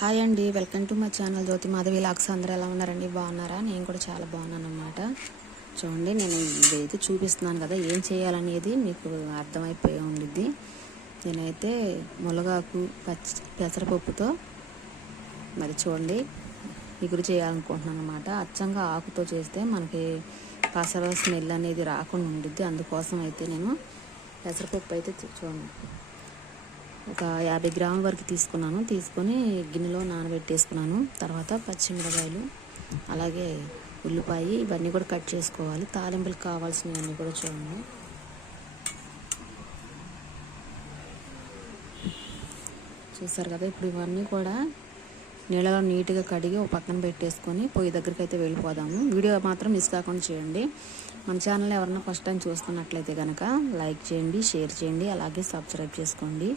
Hi అండి welcome to my channel Jyothi Madhavi lakhs అందరూ ఎలా ఉన్నారండి? బాగున్నారా? నేను కూడా చాలా బాగున్నాను అనమాట చూడండి నేను ఇదైతే చూపిస్తున్నాను కదా ఏం చేయాలనేది మీకు అర్థమైపోయి ఉండిద్ది. నేనైతే మునగాకు పచ్చి పెసరపప్పుతో మరి చూడండి ఇగురు చేయాలనుకుంటున్నాను అనమాట అచ్చంగా ఆకుతో చేస్తే మనకి పసర స్మెల్ అనేది రాకుండా ఉండిద్ది. అందుకోసం అయితే నేను పెసరపప్పు అయితే చూడండి. ఒక యాభై గ్రాముల వరకు తీసుకున్నాను. తీసుకొని గిన్నెలో నానబెట్టేసుకున్నాను. తర్వాత పచ్చిమిరకాయలు అలాగే ఉల్లిపాయ ఇవన్నీ కూడా కట్ చేసుకోవాలి. తాలింపులకు కావాల్సినవన్నీ కూడా చూడండి. చూసారు కదా ఇప్పుడు ఇవన్నీ కూడా నీళ్ళలో నీట్గా కడిగి ఒక పక్కన పెట్టేసుకొని పొయ్యి దగ్గరికి అయితే వెళ్ళిపోదాము. వీడియో మాత్రం మిస్ కాకుండా చేయండి. మన ఛానల్ ఎవరైనా ఫస్ట్ టైం చూస్తున్నట్లయితే కనుక లైక్ చేయండి షేర్ చేయండి అలాగే సబ్స్క్రైబ్ చేసుకోండి.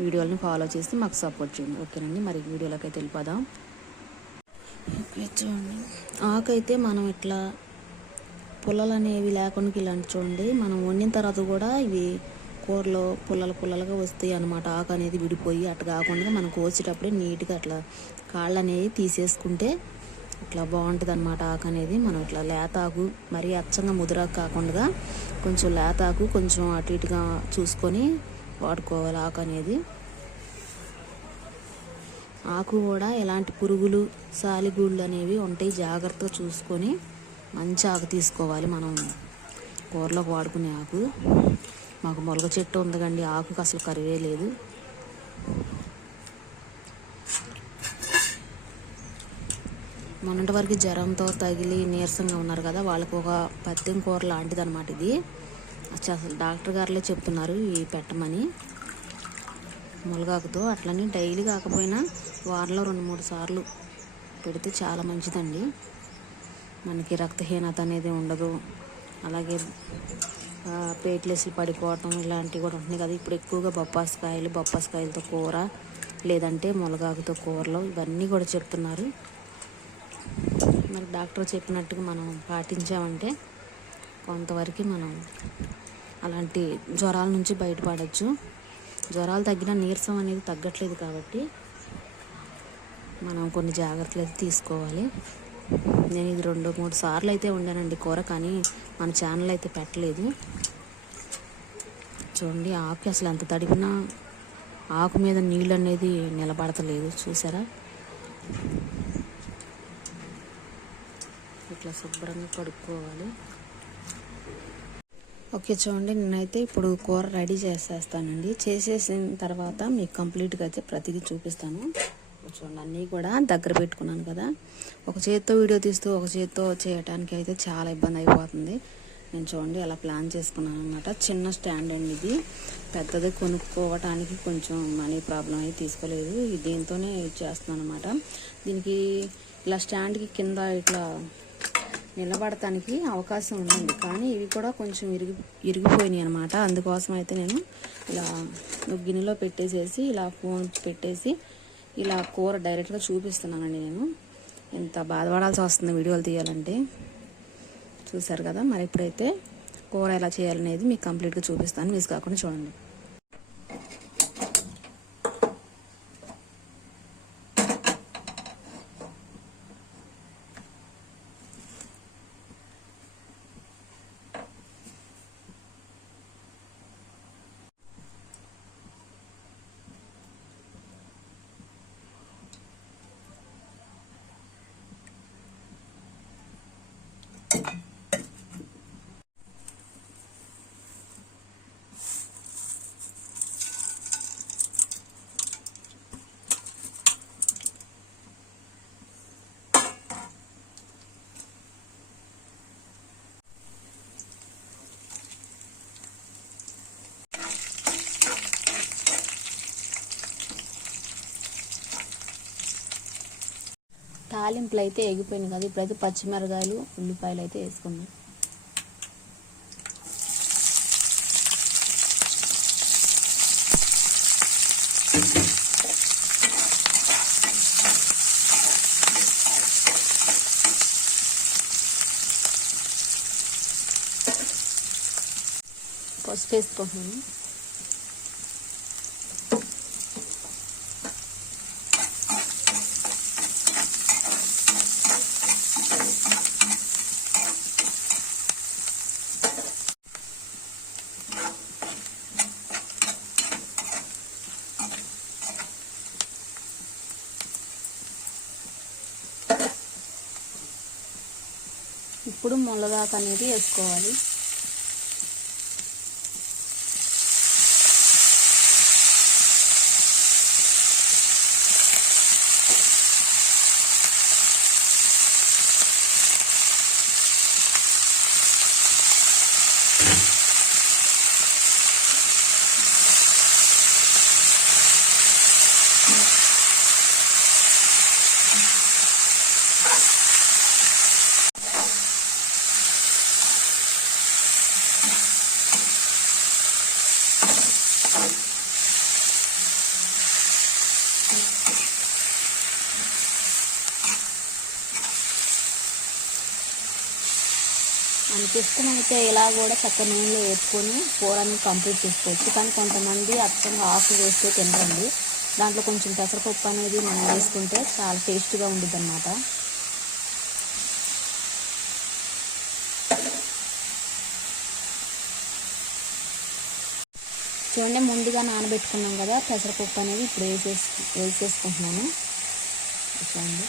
వీడియోలను ఫాలో చేసి మాకు సపోర్ట్ చేయండి. ఓకేనండి మరి వీడియోలోకి అయితే వెళ్ళిపోదాం. ఓకే చూడండి. ఆకైతే మనం ఇట్లా పుల్లలు అనేవి లేకుండా ఇలాంటి చూడండి. మనం వండిన తర్వాత కూడా ఇవి కూరలో పుల్లలు పుల్లలుగా వస్తాయి అన్నమాట. ఆకు అనేది విడిపోయి అట్లా కాకుండా మనం కోసేటప్పుడే నీట్గా అట్లా కాళ్ళు అనేవి తీసేసుకుంటే ఇట్లా బాగుంటుంది అనమాట ఆకు అనేది. మనం ఇట్లా లేతాకు మరీ అచ్చంగా ముదురాకు కాకుండా కొంచెం లేతాకు కొంచెం అటు ఇటుగా చూసుకొని వాడుకోవాలి ఆకు అనేది. ఆకు కూడా ఎలాంటి పురుగులు సాలిగూళ్ళు అనేవి ఉంటాయి జాగ్రత్తగా చూసుకొని మంచి ఆకు తీసుకోవాలి మనం కూరలోకి వాడుకునే ఆకు. మాకు మొలక చెట్టు ఉందికండి ఆకుకు అసలు కరివే లేదు. మొన్నటి వరకు జ్వరంతో తగిలి నీరసంగా ఉన్నారు కదా వాళ్ళకు ఒక పత్యం కూర లాంటిది అనమాట ఇది అసలు డాక్టర్ గారులే చెప్తున్నారు ఈ పెట్టమని. ములగాకుతో అట్లని డైలీ కాకపోయినా వారంలో రెండు మూడు సార్లు పెడితే చాలా మంచిదండి. మనకి రక్తహీనత అనేది ఉండదు. అలాగే ప్లేట్లెస్లు పడిపోవటం ఇలాంటివి కూడా ఉంటున్నాయి కదా. ఇప్పుడు ఎక్కువగా బొప్పాసకాయలు బొప్పాసకాయలతో కూర లేదంటే మునగాకుతో కూరలు ఇవన్నీ కూడా చెప్తున్నారు. మరి డాక్టర్ చెప్పినట్టుగా మనం పాటించామంటే కొంతవరకు మనం అలాంటి జ్వరాల నుంచి బయటపడవచ్చు జ్వరాలు తగ్గిన నీరసం అనేది తగ్గట్లేదు కాబట్టి మనం కొన్ని జాగ్రత్తలు అయితే తీసుకోవాలి. నేను ఇది రెండు మూడు సార్లు అయితే వండానండి కూర కానీ మన ఛానల్ అయితే పెట్టలేదు. చూడండి ఆకు అసలు ఎంత తడిపినా ఆకు మీద నీళ్ళు అనేది నిలబడతలేదు. చూసారా? ఇట్లా శుభ్రంగా కడుక్కోవాలి. ఓకే చూడండి నేనైతే ఇప్పుడు కూర రెడీ చేసేస్తానండి. చేసేసిన తర్వాత మీకు కంప్లీట్గా అయితే ప్రతిదీ చూపిస్తాను. చూడండి అన్నీ కూడా దగ్గర పెట్టుకున్నాను కదా. ఒక చేత్తో వీడియో తీస్తూ ఒక చేత్తో చేయటానికి అయితే చాలా ఇబ్బంది అయిపోతుంది. నేను చూడండి అలా ప్లాన్ చేసుకున్నాను అనమాట చిన్న స్టాండ్ అండి ఇది. పెద్దది కొనుక్కోవటానికి కొంచెం మనీ ప్రాబ్లం అయితే తీసుకోలేదు. దీంతోనే చేస్తున్నాను అనమాట దీనికి ఇలా స్టాండ్కి కింద ఇట్లా నిలబడటానికి అవకాశం ఉందండి కానీ ఇవి కూడా కొంచెం ఇరిగి ఇరిగిపోయినాయి అనమాట అందుకోసం అయితే నేను ఇలా గిన్నెలో పెట్టేసేసి ఇలా ఫోన్ పెట్టేసి ఇలా కూర డైరెక్ట్గా చూపిస్తున్నానండి నేను. ఎంత బాధపడాల్సి వస్తుంది వీడియోలు తీయాలంటే. చూసారు కదా మరి ఇప్పుడైతే కూర ఎలా చేయాలనేది మీకు కంప్లీట్గా చూపిస్తాను. మిస్ కాకుండా చూడండి. తాలింపులు అయితే ఎగిపోయినాయి కదా ఇప్పుడైతే పచ్చిమిరకాయలు ఉల్లిపాయలు అయితే వేసుకున్నాం పసుపు వేసుకుంటున్నాను. ఇప్పుడు మునగాకు అనేది వేసుకోవాలి. మనకి అయితే ఇలా కూడా చక్క నూనెలో వేసుకొని కూర అనేది కంప్లీట్ చేసుకోవచ్చు. కానీ కొంతమంది అచ్చంగా ఆఫ్ వేస్తే తినరండి. దాంట్లో కొంచెం పెసరపప్పు అనేది మనం వేసుకుంటే చాలా టేస్ట్గా ఉండిద్ది అనమాట చూడండి ముందుగా నానబెట్టుకున్నాం కదా పెసరపప్పు అనేది ఇప్పుడు వేసేసి వేసేసుకుంటున్నాను. చూడండి.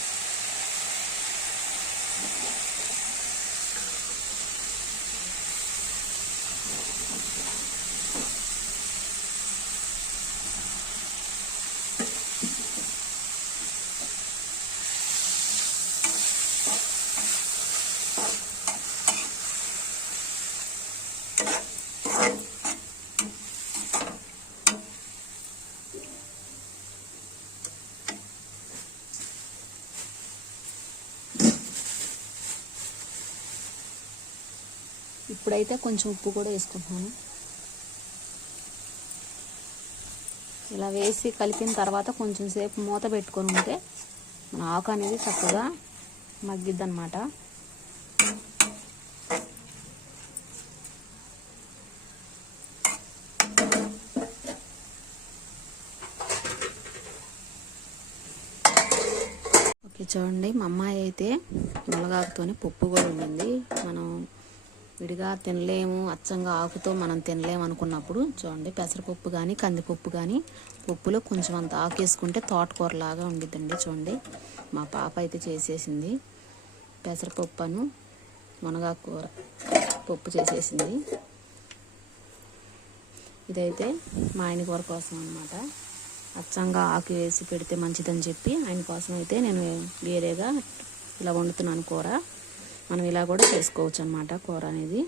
ఇప్పుడైతే కొంచెం ఉప్పు కూడా వేసుకుంటున్నాను. ఇలా వేసి కలిపిన తర్వాత కొంచెం సేపు మూత పెట్టుకొని ఉంటే మన ఆకు అనేది చక్కగా మగ్గిద్ది అనమాట ఓకే చూడండి మా అమ్మాయి అయితే మునగాకుతోనే పప్పు కూడా ఉండింది మనం విడిగా తినలేము అచ్చంగా ఆకుతో మనం తినలేము అనుకున్నప్పుడు చూడండి పెసరపప్పు కానీ కందిపప్పు కానీ పప్పులో కొంచెం అంత ఆకు వేసుకుంటే తోటకూరలాగా ఉండిద్దండి చూడండి. మా పాప అయితే చేసేసింది పెసరపప్పును మునగాకు కూర పప్పు చేసేసింది. ఇదైతే మా ఆయన కూర కోసం అనమాట అచ్చంగా ఆకు వేసి పెడితే మంచిదని చెప్పి ఆయన కోసం అయితే నేను వేరేగా ఇలా వండుతున్నాను కూర. మనం ఇలా కూడా చేసుకోవచ్చు అనమాట కూర అనేది.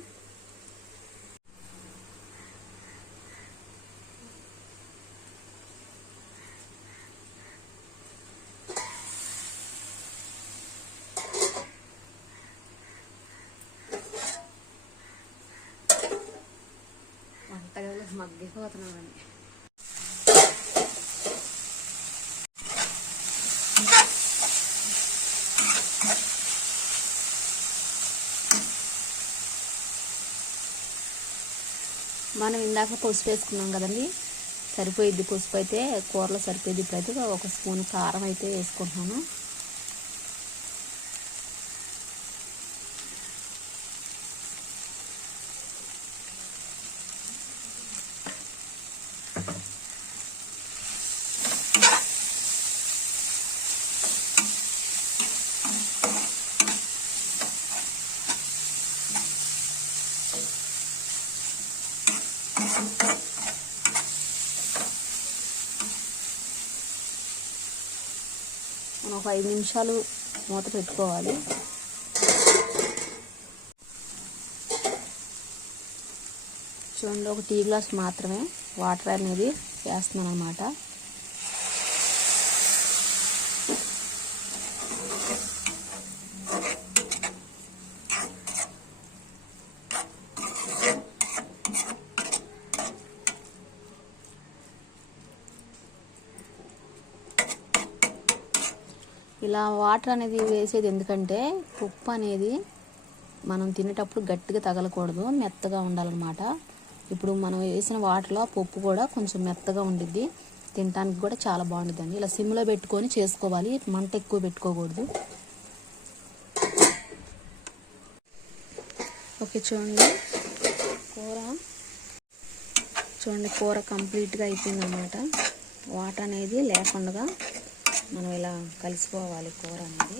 మగ్గిపోతున్నామండి మనం ఇందాక పసుపు వేసుకున్నాం కదండి. సరిపోయిద్ది పసుపు అయితే కూరలో సరిపోయిద్ది ఇప్పుడైతే ఒక స్పూన్ కారం అయితే వేసుకుంటున్నాను మనం ఒక ఐదు నిమిషాలు మూత పెట్టుకోవాలి. చూడండి ఒక టీ గ్లాస్ మాత్రమే వాటర్ అనేది వేస్తున్నాను అనమాట ఇలా వాటర్ అనేది వేసేది ఎందుకంటే ఉప్పు అనేది మనం తినేటప్పుడు గట్టిగా తగలకూడదు మెత్తగా ఉండాలన్నమాట. ఇప్పుడు మనం వేసిన వాటర్లో పప్పు కూడా కొంచెం మెత్తగా ఉండిద్ది. తినడానికి కూడా చాలా బాగుంటుందండి ఇలా సిమ్లో పెట్టుకొని చేసుకోవాలి. మంట ఎక్కువ పెట్టుకోకూడదు. ఓకే చూడండి. కూర. చూడండి కూర కంప్లీట్గా అయిపోయిందన్నమాట. వాటర్ అనేది లేకుండా మనం ఇలా కలిసిపోవాలి కూర అనేది.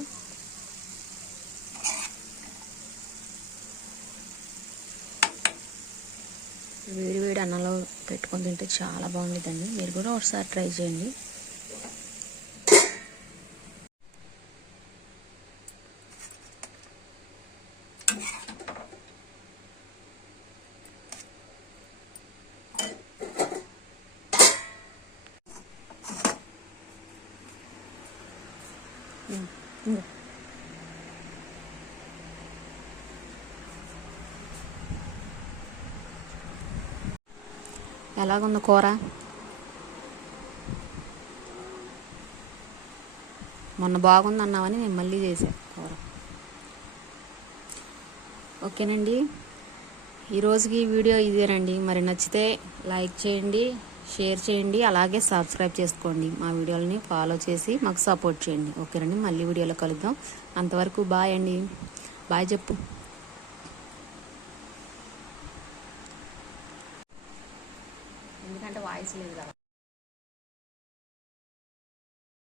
వేడి వేడి అన్నంలో పెట్టుకొని తింటే చాలా బాగుంటుందండి మీరు కూడా ఒకసారి ట్రై చేయండి. ఎలాగుంది కూర? మొన్న బాగుంది అన్నామని నేను మళ్ళీ చేశాను కూర. ఓకేనండి. ఈరోజుకి వీడియో ఇదేనండి. మరి నచ్చితే లైక్ చేయండి షేర్ చేయండి అలాగే సబ్స్క్రైబ్ చేసుకోండి. మా వీడియోలని ఫాలో చేసి మాకు సపోర్ట్ చేయండి. ఓకేనండి. మళ్ళీ వీడియోలో కలుద్దాం. అంతవరకు బాయ్ అండి. బాయ్ చెప్పు. ఎందుకంటే వాయిస్ లేదు కదా